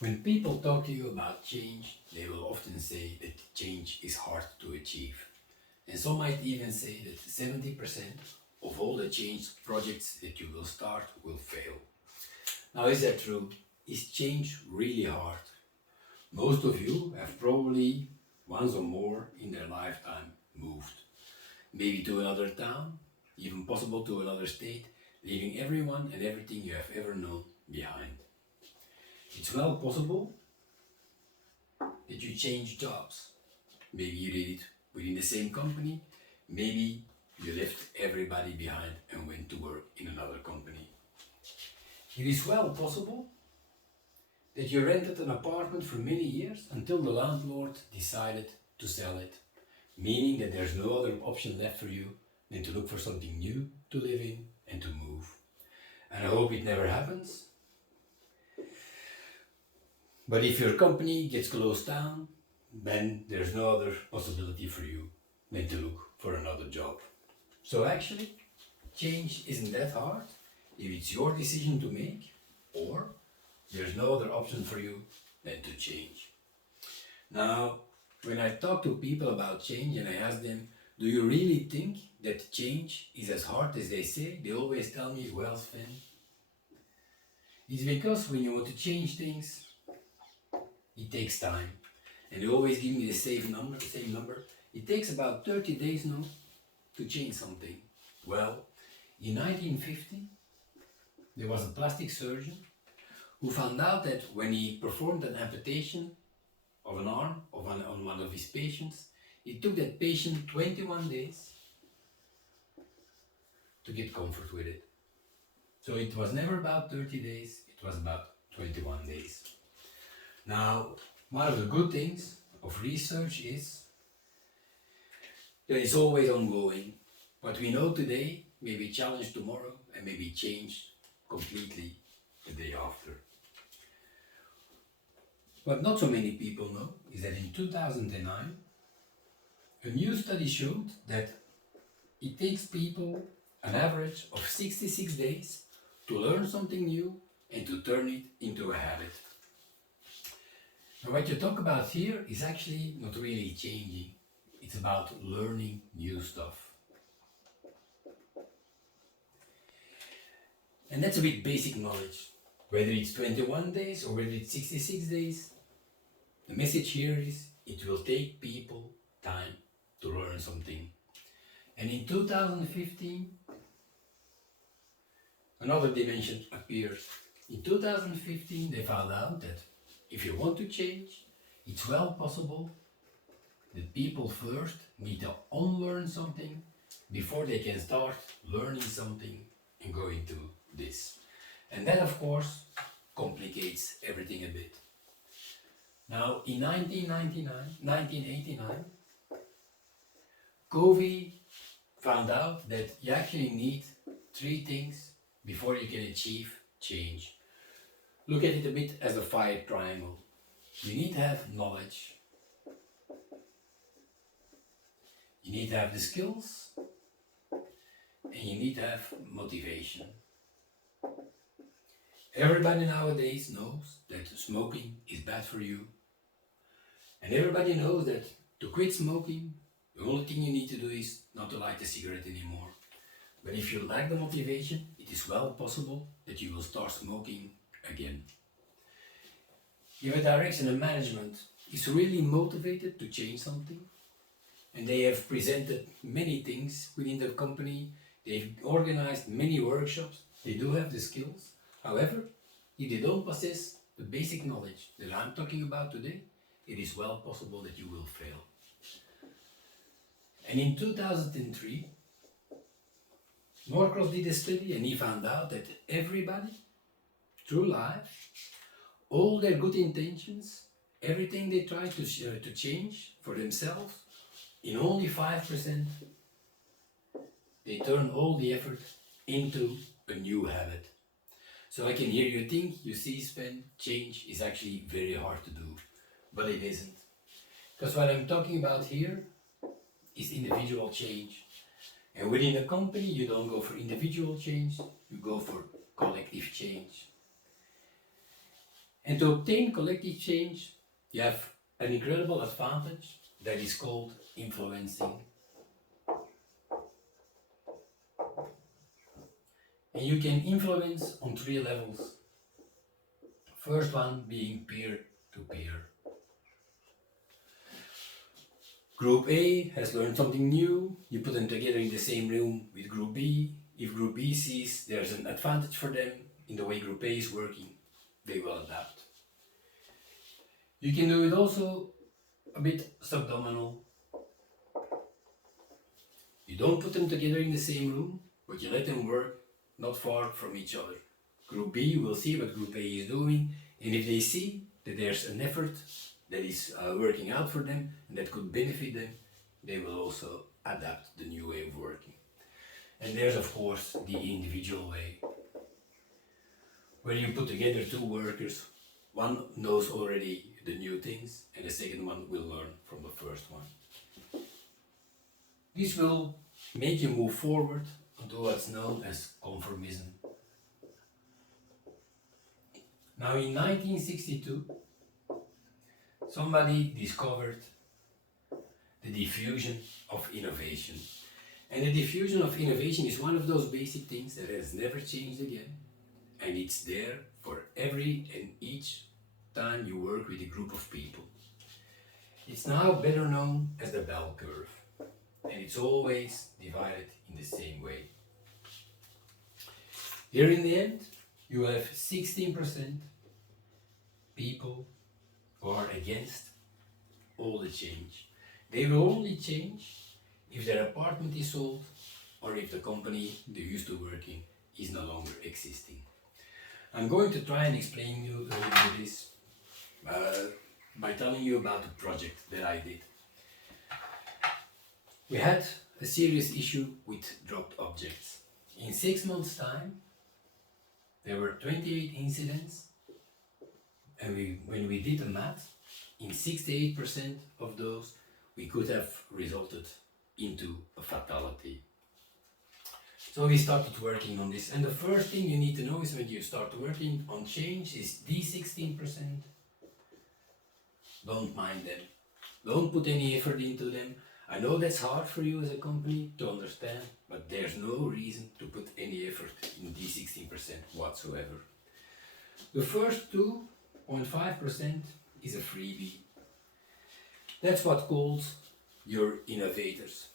When people talk to you about change, they will often say that change is hard to achieve. And some might even say that 70% of all the change projects that you will start will fail. Now, is that true? Is change really hard? Most of you have probably once or more in their lifetime moved. Maybe to another town, even possible to another state, leaving everyone and everything you have ever known behind. It's well possible that you change jobs. Maybe you did it within the same company, maybe you left everybody behind and went to work in another company. It is well possible that you rented an apartment for many years until the landlord decided to sell it, meaning that there's no other option left for you than to look for something new to live in and to move. And I hope it never happens. But if your company gets closed down, then there's no other possibility for you than to look for another job. So actually, change isn't that hard if it's your decision to make, or there's no other option for you than to change. Now, when I talk to people about change and I ask them, do you really think that change is as hard as they say? They always tell me, well, Sven, it's because when you want to change things, it takes time. And they always give me the same number. It takes about 30 days now to change something. Well, in 1950, there was a plastic surgeon who found out that when he performed an amputation of an arm on one of his patients, it took that patient 21 days to get comfort with it. So it was never about 30 days, it was about 21 days. Now, one of the good things of research is that it's always ongoing. What we know today may be challenged tomorrow and may be changed completely the day after. What not so many people know is that in 2009, a new study showed that it takes people an average of 66 days to learn something new and to turn it into a habit. Now what you talk about here is actually not really changing, it's about learning new stuff. And that's a bit basic knowledge. Whether it's 21 days or whether it's 66 days, the message here is it will take people time to learn something. And in 2015, another dimension appeared. In 2015, they found out that if you want to change, it's well possible that people first need to unlearn something before they can start learning something and go into this. And that, of course, complicates everything a bit. Now, in 1989, Covey found out that you actually need 3 things before you can achieve change. Look at it a bit as a fire triangle. You need to have knowledge. You need to have the skills. And you need to have motivation. Everybody nowadays knows that smoking is bad for you. And everybody knows that to quit smoking, the only thing you need to do is not to light a cigarette anymore. But if you lack the motivation, it is well possible that you will start smoking again. If a direction and management is really motivated to change something, and they have presented many things within the company, they've organized many workshops, they do have the skills. However, if they don't possess the basic knowledge that I'm talking about today, it is well possible that you will fail. And in 2003, Norcross did a study and he found out that everybody, through life, all their good intentions, everything they try to change for themselves, in only 5%, they turn all the effort into a new habit. So I can hear you think, you see, Sven, change is actually very hard to do, but it isn't. Because what I'm talking about here is individual change. And within a company, you don't go for individual change, you go for collective change. And to obtain collective change, you have an incredible advantage that is called influencing. And you can influence on 3 levels. First one being peer to peer. Group A has learned something new, you put them together in the same room with Group B. If Group B sees there's an advantage for them in the way Group A is working, they will adapt. You can do it also a bit subdominal. You don't put them together in the same room, but you let them work not far from each other. Group B will see what Group A is doing, and if they see that there's an effort that is working out for them and that could benefit them, they will also adapt the new way of working. And there's of course the individual way, where you put together 2 workers, one knows already the new things and the second one will learn from the first one. This will make you move forward into what's known as conformism. Now in 1962, somebody discovered the diffusion of innovation. And the diffusion of innovation is one of those basic things that has never changed again. And it's there for every and each time you work with a group of people. It's now better known as the bell curve. And it's always divided in the same way. Here in the end, you have 16% people who are against all the change. They will only change if their apartment is sold or if the company they used to work in is no longer existing. I'm going to try and explain you this by telling you about the project that I did. We had a serious issue with dropped objects. In 6 months' time, there were 28 incidents, and when we did the math, in 68% of those, we could have resulted into a fatality. So we started working on this, and the first thing you need to know is when you start working on change is these 16%. Don't mind them. Don't put any effort into them. I know that's hard for you as a company to understand, but there's no reason to put any effort in these 16% whatsoever. The first 2.5% is a freebie. That's what calls your innovators.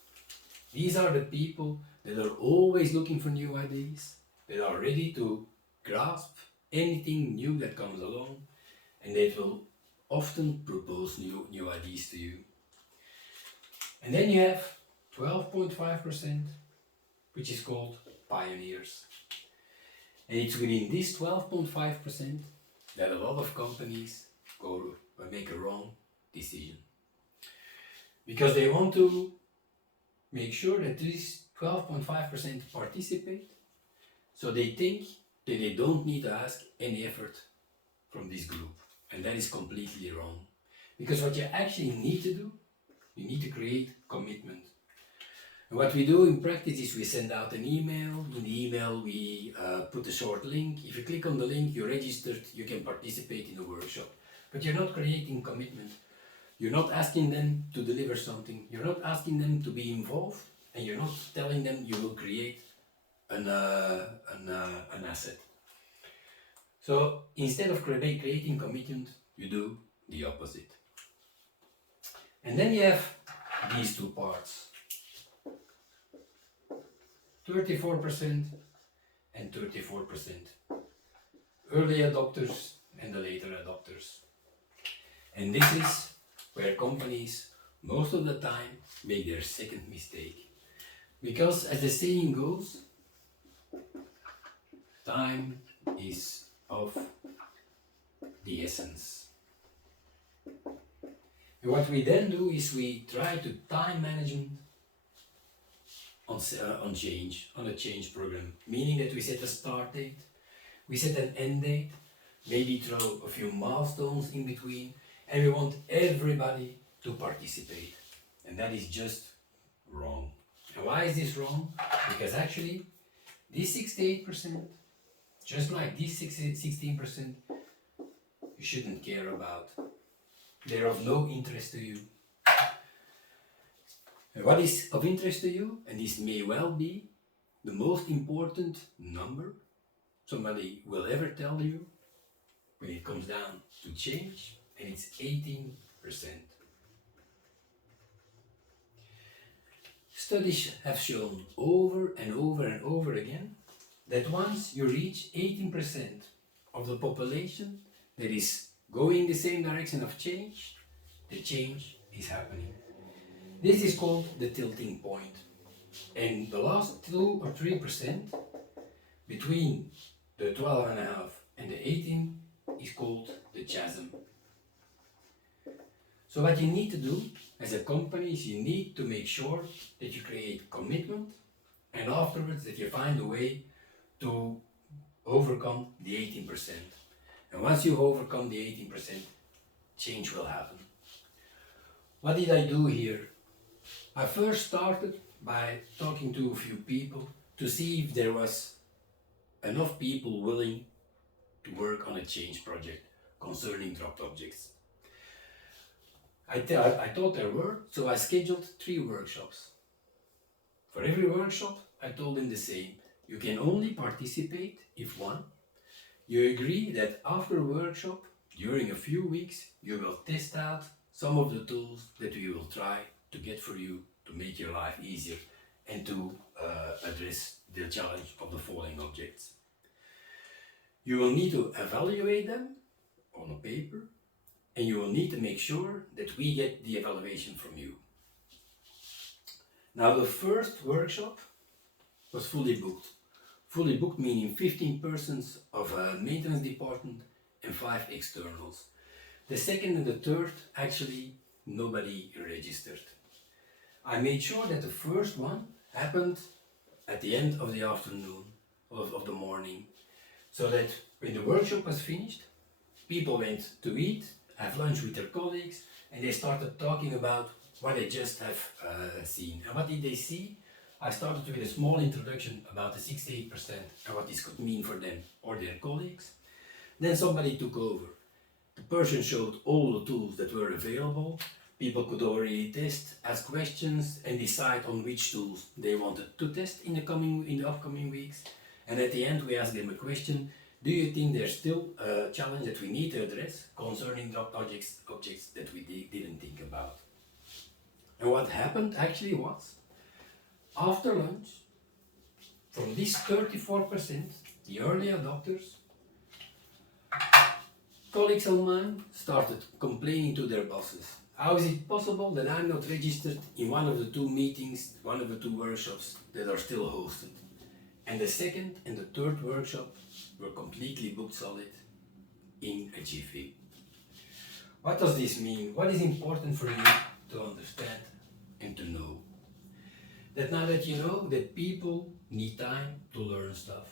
These are the people that are always looking for new ideas, that are ready to grasp anything new that comes along, and they will often propose new ideas to you. And then you have 12.5%, which is called pioneers. And it's within this 12.5% that a lot of companies make a wrong decision. Because they want to make sure that these 12.5% participate, so they think that they don't need to ask any effort from this group. And that is completely wrong. Because what you actually need to do, you need to create commitment. And what we do in practice is we send out an email. In the email we put a short link. If you click on the link, you're registered, you can participate in a workshop. But you're not creating commitment. You're not asking them to deliver something. You're not asking them to be involved. And you're not telling them you will create an asset. So instead of creating commitment, you do the opposite. And then you have these 2 parts, 34% and 34%, early adopters and the later adopters. And this is where companies most of the time make their second mistake. Because as the saying goes, time is of the essence. And what we then do is we try to time management on change, on a change program, meaning that we set a start date, we set an end date, maybe throw a few milestones in between, and we want everybody to participate. And that is just wrong. And why is this wrong? Because actually, this 68%, just like this 16%, you you shouldn't care about. They're of no interest to you. And what is of interest to you, and this may well be the most important number somebody will ever tell you when it comes down to change, and it's 18%. Studies have shown over and over and over again that once you reach 18% of the population that is going the same direction of change, the change is happening. This is called the tilting point. And the last 2 or 3% between the 12.5 and the 18 is called the chasm. So what you need to do as a company is you need to make sure that you create commitment, and afterwards that you find a way to overcome the 18%. And once you've overcome the 18%, change will happen. What did I do here? I first started by talking to a few people to see if there was enough people willing to work on a change project concerning dropped objects. I thought there were, so I scheduled 3 workshops. For every workshop, I told them the same. You can only participate if 1, you agree that after a workshop, during a few weeks, you will test out some of the tools that we will try to get for you to make your life easier and to address the challenge of the falling objects. You will need to evaluate them on a paper, and you will need to make sure that we get the evaluation from you. Now, the first workshop was fully booked. Fully booked meaning 15 persons of a maintenance department and 5 externals. The second and the third, actually, nobody registered. I made sure that the first one happened at the end of the afternoon, of the morning, so that when the workshop was finished, people went to eat, have lunch with their colleagues, and they started talking about what they just have seen. And what did they see? I started with a small introduction about the 68% and what this could mean for them or their colleagues. Then somebody took over. The person showed all the tools that were available. People could already test, ask questions, and decide on which tools they wanted to test in the upcoming weeks. And at the end, we asked them a question: do you think there's still a challenge that we need to address concerning dropped objects that we didn't think about? And what happened actually was, after lunch, from this 34%, the early adopters, colleagues of mine started complaining to their bosses. How is it possible that I'm not registered in one of the 2 meetings, one of the 2 workshops that are still hosted? And the second and the third workshop were completely booked solid in a jiffy. What does this mean? What is important for you to understand and to know? That now that you know that people need time to learn stuff,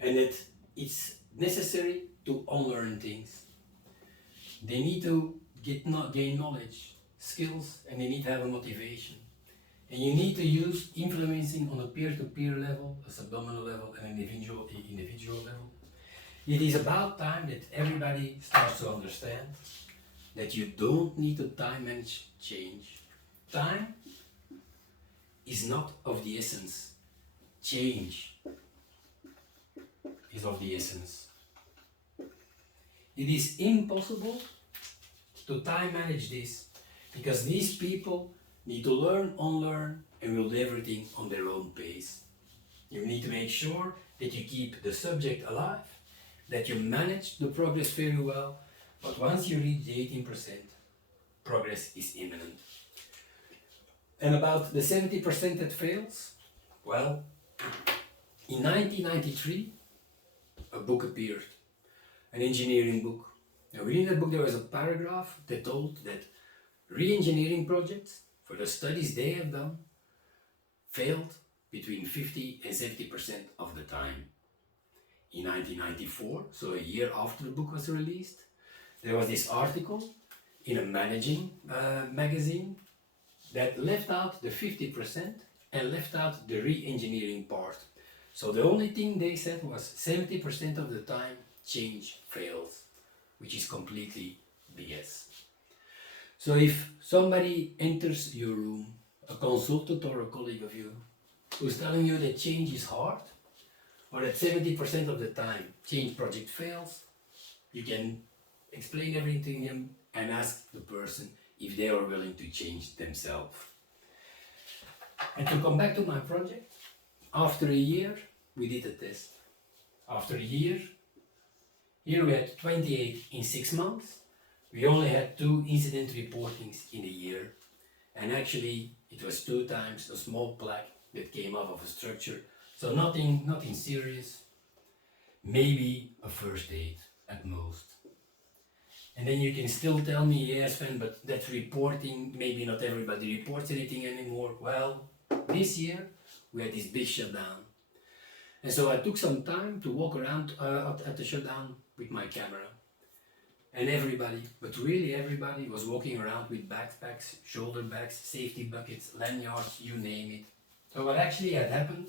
and that it's necessary to unlearn things. They need to gain knowledge, skills, and they need to have a motivation. And you need to use influencing on a peer-to-peer level, a subdominal level, and an individual level. It is about time that everybody starts to understand that you don't need to time manage change. Time is not of the essence. Change is of the essence. It is impossible to time manage this, because these people need to learn, unlearn, and will do everything on their own pace. You need to make sure that you keep the subject alive, that you manage the progress very well, but once you reach the 18%, progress is imminent. And about the 70% that fails, well, in 1993, a book appeared, an engineering book. And within that book there was a paragraph that told that re-engineering projects, for the studies they have done, failed between 50 and 70% of the time. In 1994, so a year after the book was released, there was this article in a managing magazine that left out the 50% and left out the re-engineering part. So the only thing they said was 70% of the time change fails. which is completely BS. So if somebody enters your room, a consultant or a colleague of you, who's telling you that change is hard, or that 70% of the time change project fails, you can explain everything to him and ask the person if they are willing to change themselves. And to come back to my project, after a year, we did a test. After a year, here we had 28 in 6 months. We only had 2 incident reportings in a year. And actually, it was 2 times a small plaque that came off of a structure. So nothing serious. Maybe a first aid at most. And then you can still tell me, yes, Sven, but that's reporting. Maybe not everybody reports anything anymore. Well, this year we had this big shutdown. And so I took some time to walk around at the shutdown with my camera. And everybody, but really everybody, was walking around with backpacks, shoulder bags, safety buckets, lanyards, you name it. So what actually had happened,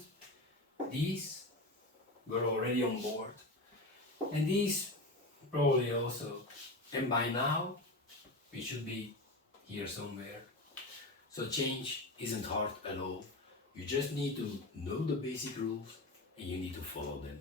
these were already on board. And these probably also. And by now, we should be here somewhere. So change isn't hard at all. You just need to know the basic rules and you need to follow them.